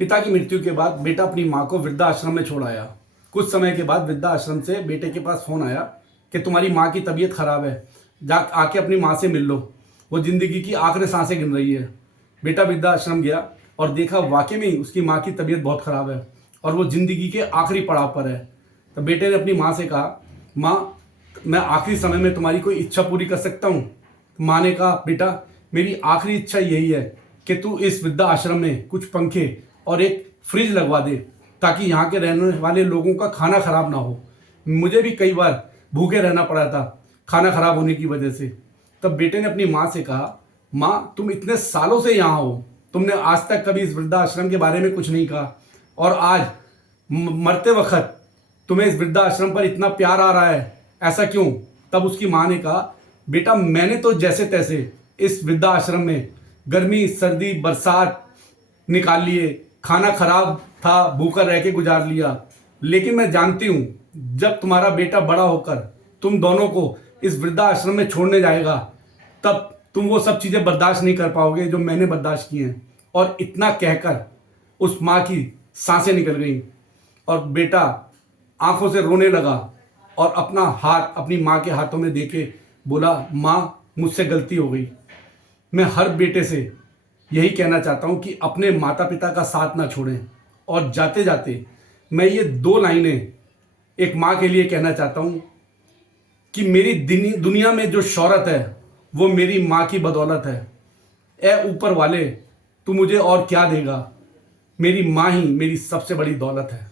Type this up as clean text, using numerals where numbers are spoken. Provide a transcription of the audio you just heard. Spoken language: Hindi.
पिता की मृत्यु के बाद बेटा अपनी माँ को वृद्धाश्रम में छोड़ आया। कुछ समय के बाद वृद्धाश्रम से बेटे के पास फ़ोन आया कि तुम्हारी माँ की तबीयत खराब है, जा आके अपनी माँ से मिल लो, वो ज़िंदगी की आखिरी सांसें गिन रही है। बेटा वृद्धाश्रम गया और देखा वाकई में ही उसकी माँ की तबीयत बहुत ख़राब है और वो ज़िंदगी के आखिरी पड़ाव पर है। तो बेटे ने अपनी माँ से कहा, माँ मैं आखिरी समय में तुम्हारी कोई इच्छा पूरी कर सकता हूँ? माँ ने कहा, बेटा मेरी आखिरी इच्छा यही है कि तू इस वृद्धा आश्रम में कुछ पंखे और एक फ्रिज लगवा दे ताकि यहाँ के रहने वाले लोगों का खाना खराब ना हो। मुझे भी कई बार भूखे रहना पड़ा था खाना खराब होने की वजह से। तब बेटे ने अपनी माँ से कहा, माँ तुम इतने सालों से यहाँ हो, तुमने आज तक कभी इस वृद्धाश्रम के बारे में कुछ नहीं कहा और आज मरते वक्त तुम्हें इस वृद्धाश्रम पर इतना प्यार आ रहा है, ऐसा क्यों? तब उसकी माँ ने कहा, बेटा मैंने तो जैसे तैसे इस वृद्धाश्रम में गर्मी सर्दी बरसात निकाल लिए, खाना खराब था भूखा रह के गुजार लिया, लेकिन मैं जानती हूँ जब तुम्हारा बेटा बड़ा होकर तुम दोनों को इस वृद्धाश्रम में छोड़ने जाएगा तब तुम वो सब चीज़ें बर्दाश्त नहीं कर पाओगे जो मैंने बर्दाश्त की हैं। और इतना कहकर उस माँ की सांसें निकल गईं और बेटा आंखों से रोने लगा और अपना हाथ अपनी माँ के हाथों में देके बोला, माँ मुझसे गलती हो गई। मैं हर बेटे से यही कहना चाहता हूँ कि अपने माता पिता का साथ ना छोड़ें। और जाते जाते मैं ये दो लाइनें एक माँ के लिए कहना चाहता हूँ कि मेरी दुनिया में जो शौहरत है वो मेरी माँ की बदौलत है। ए ऊपर वाले तू मुझे और क्या देगा, मेरी माँ ही मेरी सबसे बड़ी दौलत है।